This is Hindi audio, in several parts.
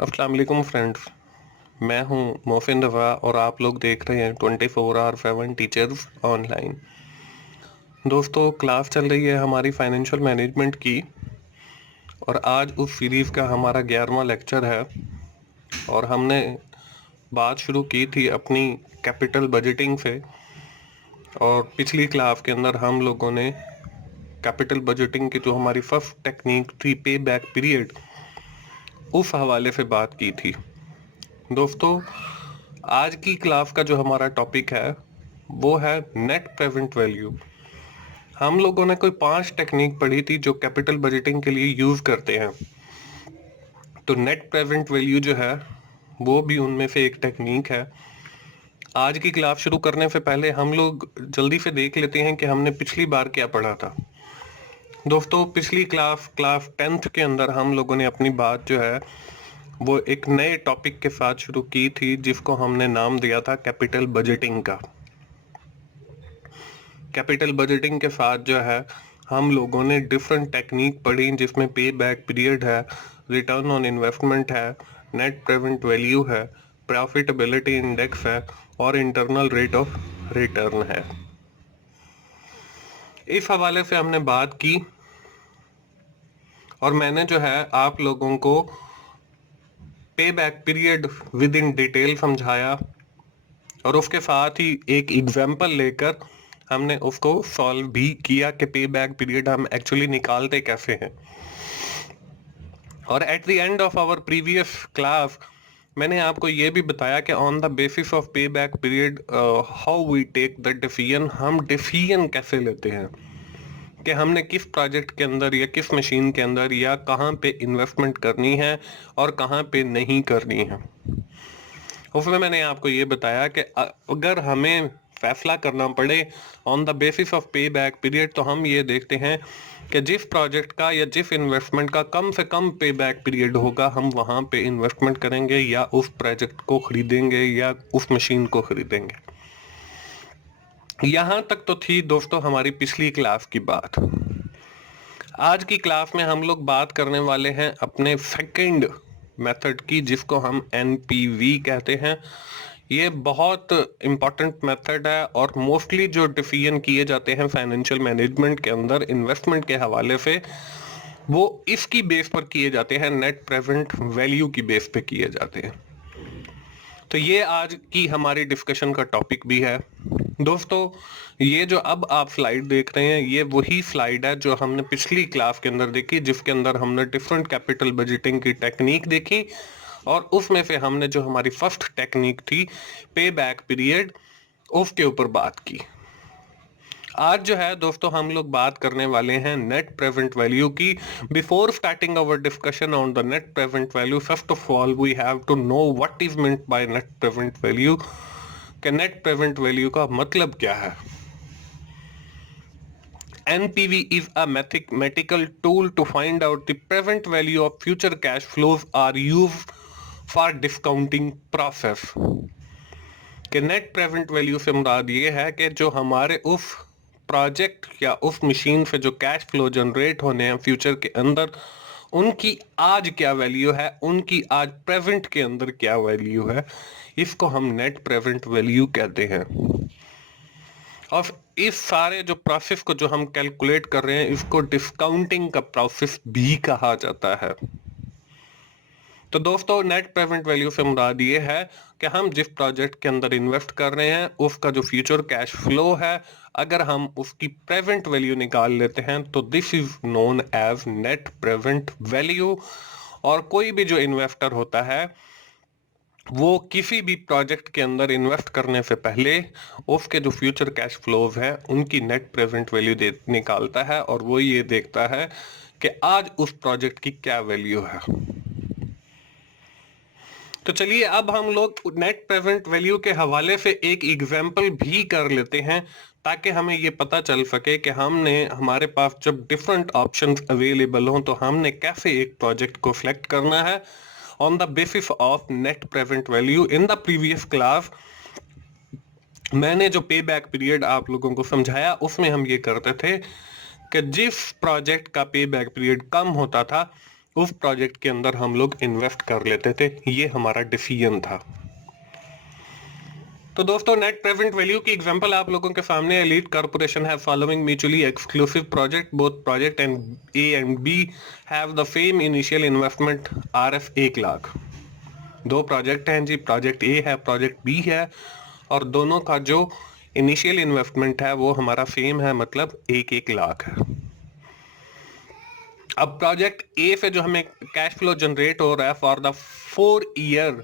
अस्सलाम वालेकुम फ्रेंड्स। मैं हूं मोहसिन रज़ा और आप लोग देख रहे हैं 24/7 टीचर्स ऑनलाइन। दोस्तों, क्लास चल रही है हमारी फाइनेंशियल मैनेजमेंट की और आज उस सीरीज़ का हमारा 11वां लेक्चर है। और हमने बात शुरू की थी अपनी कैपिटल बजटिंग से। और पिछली क्लास के अंदर हम लोगों ने कैपिटल बजटिंग की जो हमारी फर्स्ट टेक्निक थी, पे बैक पीरियड, उस हवाले से बात की थी। दोस्तों, आज की क्लास का जो हमारा टॉपिक है वो है नेट प्रेजेंट वैल्यू। हम लोगों ने कोई 5 टेक्निक पढ़ी थी जो कैपिटल बजटिंग के लिए यूज करते हैं। तो नेट प्रेजेंट वैल्यू जो है वो भी उनमें से एक टेक्निक है। आज की क्लास शुरू करने से पहले हम लोग जल्दी से देख लेते हैं कि हमने पिछली बार क्या पढ़ा था। दोस्तों, पिछली क्लास 10th के अंदर हम लोगों ने अपनी बात जो है वो एक नए टॉपिक के साथ शुरू की थी जिसको हमने नाम दिया था कैपिटल बजटिंग का। कैपिटल बजटिंग के साथ जो है हम लोगों ने डिफरेंट टेक्निक पढ़ी जिसमें पे बैक पीरियड है, रिटर्न ऑन इन्वेस्टमेंट है, नेट प्रेजेंट वैल्यू है, प्रॉफिटेबिलिटी इंडेक्स है और इंटरनल रेट ऑफ रिटर्न है। इस हवाले से हमने बात की और मैंने जो है आप लोगों को पे back period with in detail समझाया और उसके साथ ही एक एग्जाम्पल लेकर हमने उसको सॉल्व भी किया कि पे बैक पीरियड हम एक्चुअली निकालते कैसे हैं। और at the end of our previous class मैंने आपको ये भी बताया कि on the basis of pay back period how we take the decision, हम डिसीजन कैसे लेते हैं कि हमने किस प्रोजेक्ट के अंदर या किस मशीन के अंदर या कहाँ पे इन्वेस्टमेंट करनी है और कहाँ पे नहीं करनी है। उसमें मैंने आपको ये बताया कि अगर हमें फैसला करना पड़े on the basis of pay back period तो हम ये देखते हैं कि जिस प्रोजेक्ट का या जिस इन्वेस्टमेंट का कम से कम पे बैक पीरियड होगा हम वहाँ पे इन्वेस्टमेंट करेंगे या उस प्रोजेक्ट को खरीदेंगे या उस मशीन को खरीदेंगे। यहाँ तक तो थी दोस्तों हमारी पिछली क्लास की बात। आज की क्लास में हम लोग बात करने वाले हैं अपने सेकंड मेथड की जिसको हम एनपीवी कहते हैं। ये बहुत इंपॉर्टेंट मेथड है और मोस्टली जो डिसीजन किए जाते हैं फाइनेंशियल मैनेजमेंट के अंदर इन्वेस्टमेंट के हवाले से वो इसकी बेस पर किए जाते हैं, नेट प्रेजेंट वैल्यू की बेस पे किए जाते हैं। तो ये आज की हमारी डिस्कशन का टॉपिक भी है। दोस्तों, ये जो अब आप स्लाइड देख रहे हैं ये वही स्लाइड है जो हमने पिछली क्लास के अंदर देखी, जिसके अंदर हमने डिफरेंट कैपिटल बजटिंग की टेक्निक देखी और उसमें से हमने जो हमारी फर्स्ट टेक्निक थी पे बैक पीरियड उसके ऊपर बात की। आज जो है दोस्तों हम लोग बात करने वाले हैं नेट प्रेजेंट वैल्यू की। Before starting our discussion on the net present value, first of all we have to know what is meant by net present value. कि नेट प्रेजेंट वैल्यू का मतलब क्या है। NPV is a mathematical tool to find out the present value of future cash flows are used for discounting process। कि नेट प्रेजेंट वैल्यू से मुराद ये है कि जो हमारे उस प्रोजेक्ट या उस मशीन से जो कैश फ्लो जनरेट होने हैं फ्यूचर के अंदर उनकी आज क्या वैल्यू है, उनकी आज प्रेजेंट के अंदर क्या वैल्यू है, इसको हम नेट प्रेजेंट वैल्यू कहते हैं। और इस सारे जो प्रोसेस को जो हम कैलकुलेट कर रहे हैं इसको डिस्काउंटिंग का प्रोसेस भी कहा जाता है। तो दोस्तों, नेट प्रेजेंट वैल्यू से मुराद ये है कि हम जिस प्रोजेक्ट के अंदर इन्वेस्ट कर रहे हैं उसका जो फ्यूचर कैश फ्लो है अगर हम उसकी प्रेजेंट वैल्यू निकाल लेते हैं तो this is known as net present value. और कोई भी जो इन्वेस्टर होता है वो किसी भी प्रोजेक्ट के अंदर इन्वेस्ट करने से पहले उसके जो फ्यूचर कैश फ्लोज हैं उनकी नेट प्रेजेंट वैल्यू निकालता है और वो ये देखता है कि आज उस प्रोजेक्ट की क्या वैल्यू है। तो चलिए अब हम लोग नेट प्रेजेंट वैल्यू के हवाले से एक एग्जांपल भी कर लेते हैं ताकि हमें ये पता चल सके कि हमने हमारे पास जब डिफरेंट ऑप्शंस अवेलेबल हों तो हमने कैसे एक प्रोजेक्ट को सिलेक्ट करना है on the basis of net present value. In the previous class मैंने जो पे बैक पीरियड आप लोगों को समझाया उसमें हम ये करते थे कि जिस प्रोजेक्ट का पे बैक पीरियड कम होता था उस प्रोजेक्ट के अंदर हम लोग इन्वेस्ट कर लेते थे। ये हमारा डिसीजन था। तो दोस्तों, नेट प्रेजेंट वैल्यू की एग्जांपल आप लोगों के सामने है। Elite corporation have following mutually exclusive project, both project and A and B have the same initial investment RF 1 lakh. दो प्रोजेक्ट हैं जी, प्रोजेक्ट ए है, प्रोजेक्ट बी है, और दोनों का जो इनिशियल इन्वेस्टमेंट है वो हमारा सेम है, मतलब 1-1 लाख है। अब प्रोजेक्ट ए से जो हमें कैश फ्लो जनरेट हो रहा है फॉर द 4 ईयर,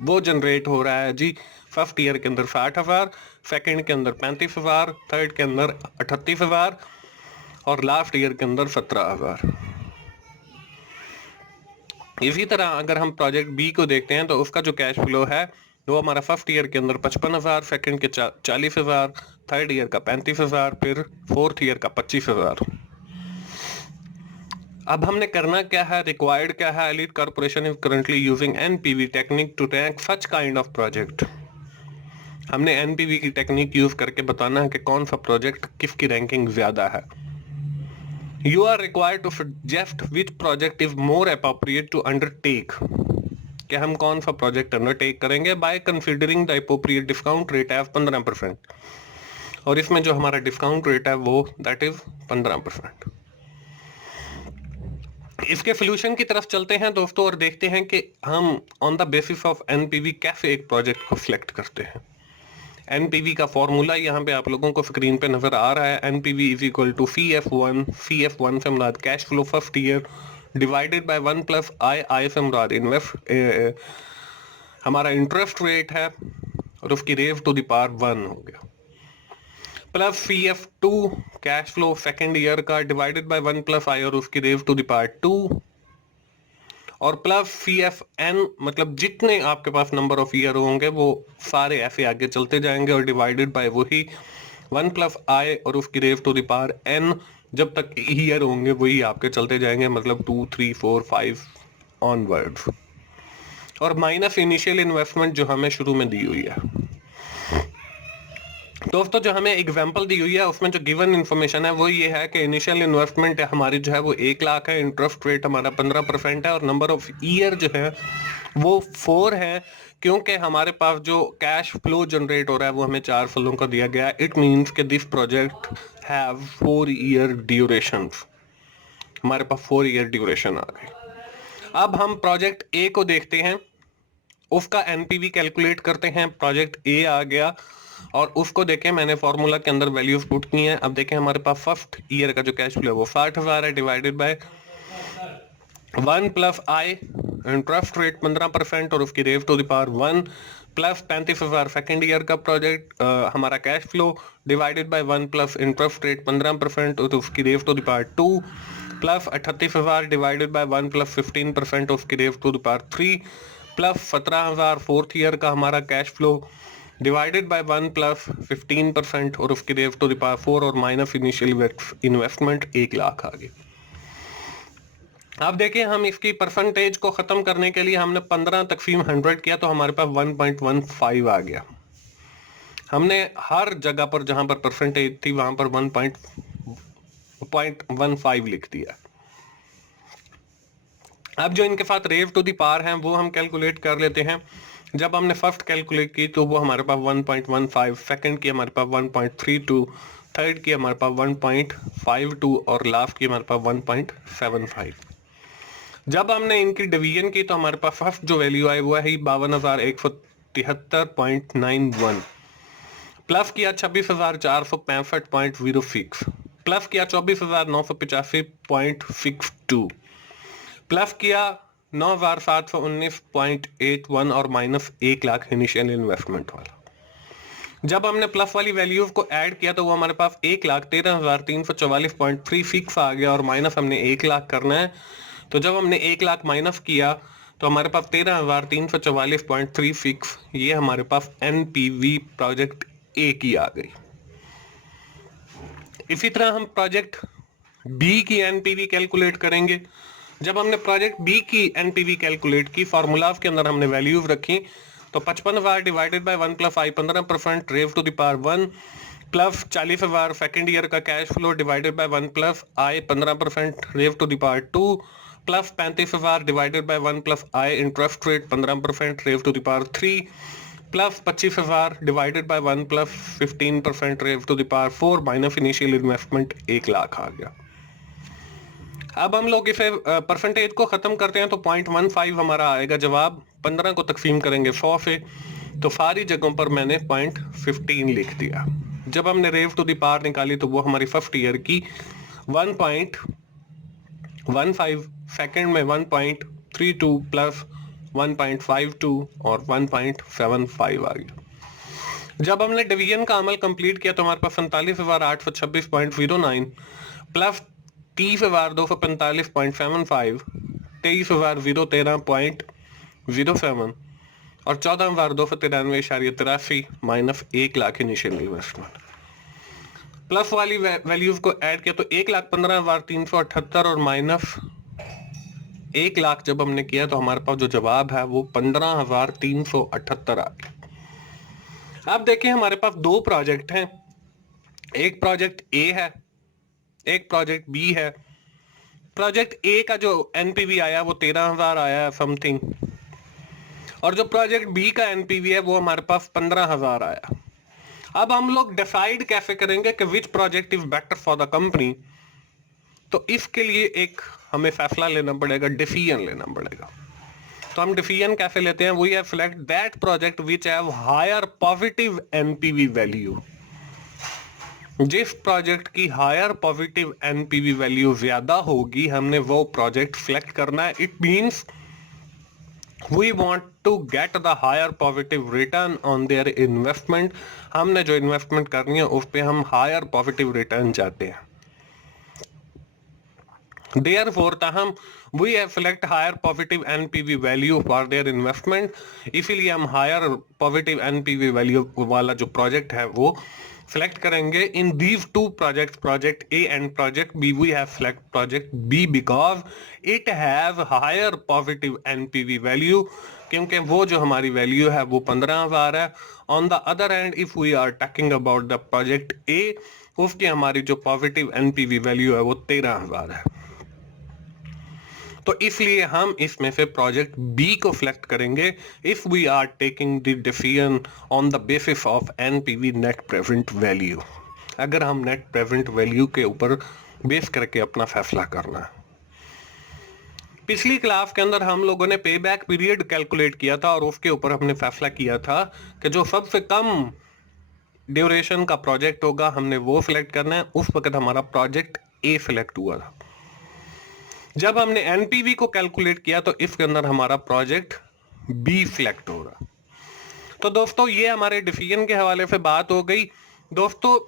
वो जनरेट हो रहा है जी फर्स्ट ईयर के अंदर 60,000, सेकेंड के अंदर 35,000, थर्ड के अंदर 38,000 और लास्ट ईयर के अंदर 17,000। इसी तरह अगर हम प्रोजेक्ट बी को देखते हैं तो उसका जो कैश फ्लो है वो हमारा फर्स्ट ईयर के अंदर 55,000, सेकेंड के 40,000, थर्ड ईयर का 35,000, फिर फोर्थ ईयर का 25,000। अब हमने करना क्या है, रिक्वायर्ड क्या है। Elite corporation is currently using NPV technique to rank such kind of project. हमने एनपीवी की टेक्निक यूज करके बताना है कि कौन सा प्रोजेक्ट किसकी रैंकिंग ज्यादा है। You are required to suggest which project is more appropriate to undertake, कि हम कौन सा प्रोजेक्ट अंडरटेक करेंगे बाय considering the appropriate discount rate as 15%, और इसमें जो हमारा डिस्काउंट रेट है वो दैट इज 15%। इसके सोल्यूशन की तरफ चलते हैं दोस्तों और देखते हैं कि हम on the basis of NPV कैसे एक प्रोजेक्ट को सिलेक्ट करते हैं। एनपीवी का फॉर्मूला यहाँ पे आप लोगों को स्क्रीन पे नजर आ रहा है। NPV is equal to CF1 से मुराद cash flow first year divided by 1 plus I से मुराद इन्वेस्ट हमारा इंटरेस्ट रेट है, और उसकी रेज टू द पावर 1 हो गया, plus CF2 cash flow second year का डिवाइडेड बाय 1 प्लस आई और उसकी रेज टू द पावर 2, और प्लस CFN मतलब जितने आपके पास नंबर ऑफ ईयर होंगे वो सारे ऐसे आगे चलते जाएंगे, और डिवाइडेड बाय वही 1 प्लस आई और उसकी raise to the power N, जब तक ईयर होंगे वही आपके चलते जाएंगे, मतलब 2, 3, 4, 5 ऑनवर्ड्स, और माइनस इनिशियल इन्वेस्टमेंट जो हमें शुरू में दी हुई है। दोस्तों, जो हमें एग्जांपल दी हुई है उसमें जो गिवन इन्फॉर्मेशन है वो ये है कि इनिशियल इन्वेस्टमेंट हमारी जो है वो 1 लाख है, इंटरेस्ट रेट हमारा 15% है, और नंबर ऑफ ईयर जो है वो 4 है, क्योंकि हमारे पास जो कैश फ्लो जनरेट हो रहा है वो हमें 4 सालों का दिया गया है। इट मीन्स कि this project have 4 year duration. हमारे पास 4 ईयर ड्यूरेशन आ गई। अब हम प्रोजेक्ट ए को देखते हैं, उसका एनपीवी कैलकुलेट करते हैं। प्रोजेक्ट ए आ गया और उसको देखें, मैंने फॉर्मूला के अंदर वैल्यूज पुट की हैं। अब देखें हमारे पास फर्स्ट ईयर का जो कैश फ्लो है वो 60,000 है, divided by 1 plus I interest rate 15% और उसकी raise to the power 1, plus 35,000 second year का प्रोजेक्ट हमारा cash flow divided by 1 plus interest rate 15% और उसकी raise to the power 2, plus 38,000 divided by 1 plus 15% उसकी raise to the power 3, plus 17,000 fourth year का हमारा cash flow divided by 1 plus 15% और उसकी रेज टू द पावर 4, और माइनस इनिशियल इन्वेस्टमेंट 1 लाख आ गई। अब देखिए, हम इसकी परसेंटेज को खत्म करने के लिए हमने 15 तकसीम 100 किया तो हमारे पास 1.15 आ गया। हमने हर जगह पर जहां पर परसेंटेज थी वहां पर 1.15 लिख दिया। अब जो इनके साथ रेज टू द पावर हैं वो हम कैलकुलेट कर लेते हैं। जब हमने फर्स्ट कैलकुलेट की तो वो हमारे पास 1.15, सेकंड की हमारे पास 1.32, थर्ड की हमारे पास 1.52 और लास्ट की हमारे पास 1.75। जब हमने इनकी डिवीजन की तो हमारे पास फर्स्ट जो वैल्यू आई वो है 52,173.91, प्लस किया 26,465.06, प्लस किया 24,985.62, प्लस किया 9,719.81 और माइनस 1 लाख इनिशियल इन्वेस्टमेंट वाला। जब हमने प्लस वाली वैल्यूज को ऐड किया तो वो हमारे पास 1,13,344.36 आ गया, और माइनस हमने 1 लाख करना है। तो जब हमने 1 लाख माइनस किया तो हमारे पास 13,344.36, ये हमारे पास एनपीवी प्रोजेक्ट ए की आ गई। इसी तरह हम प्रोजेक्ट बी की एनपीवी कैलकुलेट करेंगे। जब हमने प्रोजेक्ट बी की एनपीवी कैलकुलेट की, फार्मूलाज के अंदर हमने वैल्यूज रखी, तो 55,000 divided by 1 plus I 15% raise to the power 1, plus 40,000 second year का cash flow divided by 1 plus I 15% raise to the power 2, plus 35,000 divided by 1 plus I interest rate 15% raise to the power 3 plus 25,000 divided by 1 plus 15% raise to the power 4 minus initial investment 1 lakh आ गया। अब हम लोग इसे परसेंटेज को खत्म करते हैं तो 0.15 हमारा आएगा जवाब। 15 को तकसीम करेंगे 100 से तो सारी जगहों पर मैंने 0.15 लिख दिया। जब हमने रेव टू द पावर निकाली तो वो हमारी फर्स्ट ईयर की 1.15, सेकंड में 1.32 प्लस 1.52 और 1.75 आ गया। जब हमने डिवीजन का अमल कंप्लीट किया तो हमारे पास 47,826.09 प्लस 30,245.75, 23,013.07 और 14,293.83 minus 1 lakh initial investment. Plus वाली वैल्यूज को ऐड किया तो 1,15,378 और माइनस 1 लाख जब हमने किया तो हमारे पास जो जवाब है वो 15,378 आ गया। अब देखिए हमारे पास दो प्रोजेक्ट हैं, एक प्रोजेक्ट ए है, एक प्रोजेक्ट बी है। प्रोजेक्ट ए का जो एनपीवी आया वो 13,000 आया समथिंग, और जो प्रोजेक्ट बी का एनपीवी है वो हमारे पास 15,000 आया। अब हम लोग डिसाइड कैसे करेंगे कि which project is better for the company, तो इसके लिए एक हमें फैसला लेना पड़ेगा, डिसीजन लेना पड़ेगा। तो हम डिसीजन कैसे लेते हैं, we have select that project which have higher positive NPV value. जिस प्रोजेक्ट की हायर पॉजिटिव एनपीवी वैल्यू ज्यादा होगी हमने वो प्रोजेक्ट सिलेक्ट करना है। It means we want to get the higher positive return on their investment. हमने जो इन्वेस्टमेंट करनी है उस पे हम हायर पॉजिटिव रिटर्न चाहते हैं। Therefore, ताहम we have select higher positive NPV value for their investment, इसीलिए हम higher positive NPV value वाला जो प्रोजेक्ट है वो select करेंगे। In these two projects, project A and project B, we have select project B because it has higher positive NPV value, क्योंकि वो जो हमारी वैल्यू है वो 15,000 है। On the other hand, if we are talking about the project A, उसकी हमारी जो पॉजिटिव एनपीवी वैल्यू है वो 13,000 है। तो इसलिए हम इसमें से प्रोजेक्ट बी को सिलेक्ट करेंगे if we are taking the decision on the basis of NPV net present value. अगर हम नेट प्रेजेंट वैल्यू के ऊपर बेस करके अपना फैसला करना है। पिछली क्लास के अंदर हम लोगों ने पे बैक पीरियड कैलकुलेट किया था और उसके ऊपर हमने फैसला किया था कि जो सबसे कम ड्यूरेशन का प्रोजेक्ट होगा हमने वो सिलेक्ट करना है। उस वक्त हमारा प्रोजेक्ट ए सिलेक्ट हुआ था। जब हमने एनपीवी को कैलकुलेट किया तो इसके अंदर हमारा प्रोजेक्ट बी सिलेक्ट होगा। तो दोस्तों ये हमारे डिसीजन के हवाले से बात हो गई। दोस्तों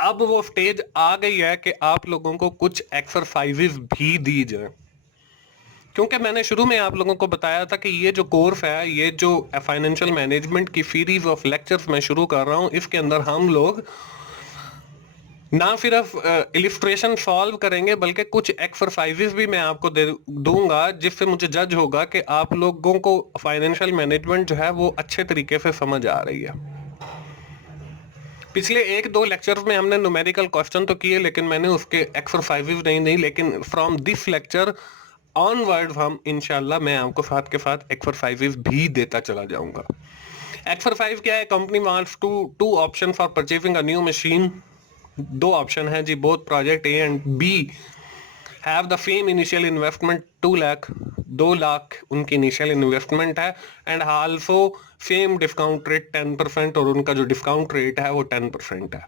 अब वो स्टेज आ गई है कि आप लोगों को कुछ एक्सरसाइजेस भी दी जाए, क्योंकि मैंने शुरू में आप लोगों को बताया था कि ये जो कोर्स है, ये जो फाइनेंशियल मैनेजमेंट की सीरीज ऑफ लेक्चर्स मैं शुरू कर रहा हूं, इसके अंदर हम लोग ना सिर्फ इलिस्ट्रेशन सॉल्व करेंगे बल्कि कुछ एक्सरसाइजेस भी मैं आपको दे दूंगा जिससे मुझे जज होगा कि आप लोगों को फाइनेंशियल मैनेजमेंट जो है वो अच्छे तरीके से समझ आ रही है। पिछले 1-2 लेक्चर्स में हमने न्यूमेरिकल क्वेश्चन तो किए लेकिन मैंने उसके एक्सरसाइजेस नहीं दी, लेकिन फ्रॉम दिस लेक्चर ऑनवर्ड हम इंशाल्लाह मैं आपको साथ के साथ एक्सरसाइजेस भी देता चला जाऊंगा। एक्सरसाइज क्या है, company wants to option for purchasing a new machine. दो ऑप्शन है जी, both project A and B have the same initial investment 2 lakh, 2 lakh उनकी इनिशियल इन्वेस्टमेंट है and also same discount rate 10% और उनका जो डिस्काउंट रेट है वो 10% है।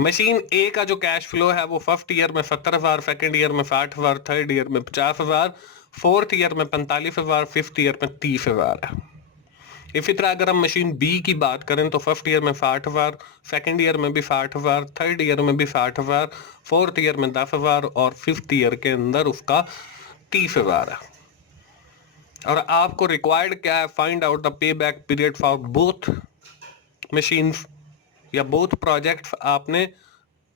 मशीन ए का जो कैश फ्लो है वो फर्स्ट ईयर में 70,000, सेकेंड ईयर में 60,000, थर्ड ईयर में 50,000, फोर्थ ईयर में 45,000, फिफ्थ ईयर में 30,000 है। इसी तरह अगर हम मशीन बी की बात करें तो फर्स्ट ईयर में 60,000, सेकेंड ईयर में भी 60,000, थर्ड ईयर में भी 60,000, फोर्थ ईयर में 10,000 और फिफ्थ ईयर के अंदर उसका 30,000 है। और आपको रिक्वायर्ड क्या है, find out the pay back period for both machines या बोथ प्रोजेक्ट्स। आपने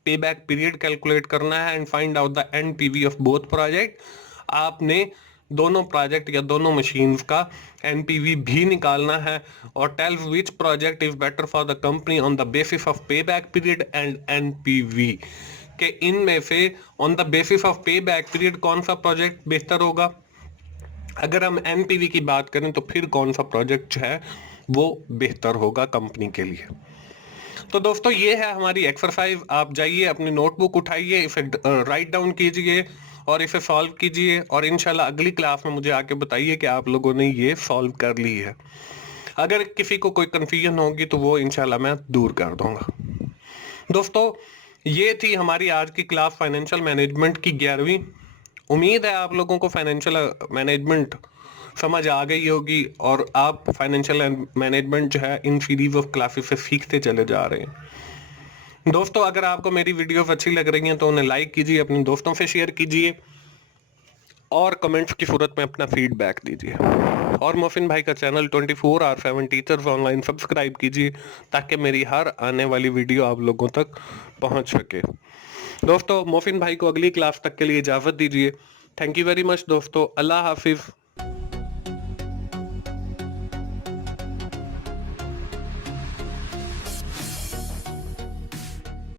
पे बैक पीरियड कैलकुलेट करना है and find out the NPV of both project. आपने दोनों प्रोजेक्ट या दोनों मशीन्स का एनपीवी भी निकालना है और tell which project is better for the company on the basis of pay back period and NPV. कि इनमें से on the basis of pay back period कौन सा प्रोजेक्ट बेहतर होगा। अगर हम एनपीवी की बात करें तो फिर कौन सा प्रोजेक्ट जो है वो बेहतर होगा कंपनी के लिए। तो दोस्तों ये है हमारी एक्सरसाइज। आप जाइए अपनी नोटबुक उठाइए, इसे राइट डाउन कीजिए और इसे सॉल्व कीजिए और इंशाल्लाह अगली क्लास में मुझे आके बताइए कि आप लोगों ने ये सॉल्व कर ली है। अगर किसी को कोई कंफ्यूजन होगी तो वो इंशाल्लाह मैं दूर कर दूंगा। दोस्तों ये थी हमारी आज की क्लास फाइनेंशियल मैनेजमेंट की 11वीं। उम्मीद है आप लोगों को फाइनेंशियल मैनेजमेंट समझ आ गई होगी और आप फाइनेंशियल मैनेजमेंट जो है इन सीरीज ऑफ क्लासेस से सीखते चले जा रहे हैं। दोस्तों अगर आपको मेरी वीडियोस अच्छी लग रही हैं तो उन्हें लाइक कीजिए, अपने दोस्तों से शेयर कीजिए और कमेंट्स की सूरत में अपना फीडबैक दीजिए। और मोहसिन भाई का चैनल 24/7 टीचर्स ऑनलाइन सब्सक्राइब कीजिए ताकि मेरी हर आने वाली वीडियो आप लोगों तक पहुंच सके। दोस्तों मोहसिन भाई को अगली क्लास तक के लिए इजाज़त दीजिए। थैंक यू वेरी मच दोस्तों। अल्लाह हाफिज़।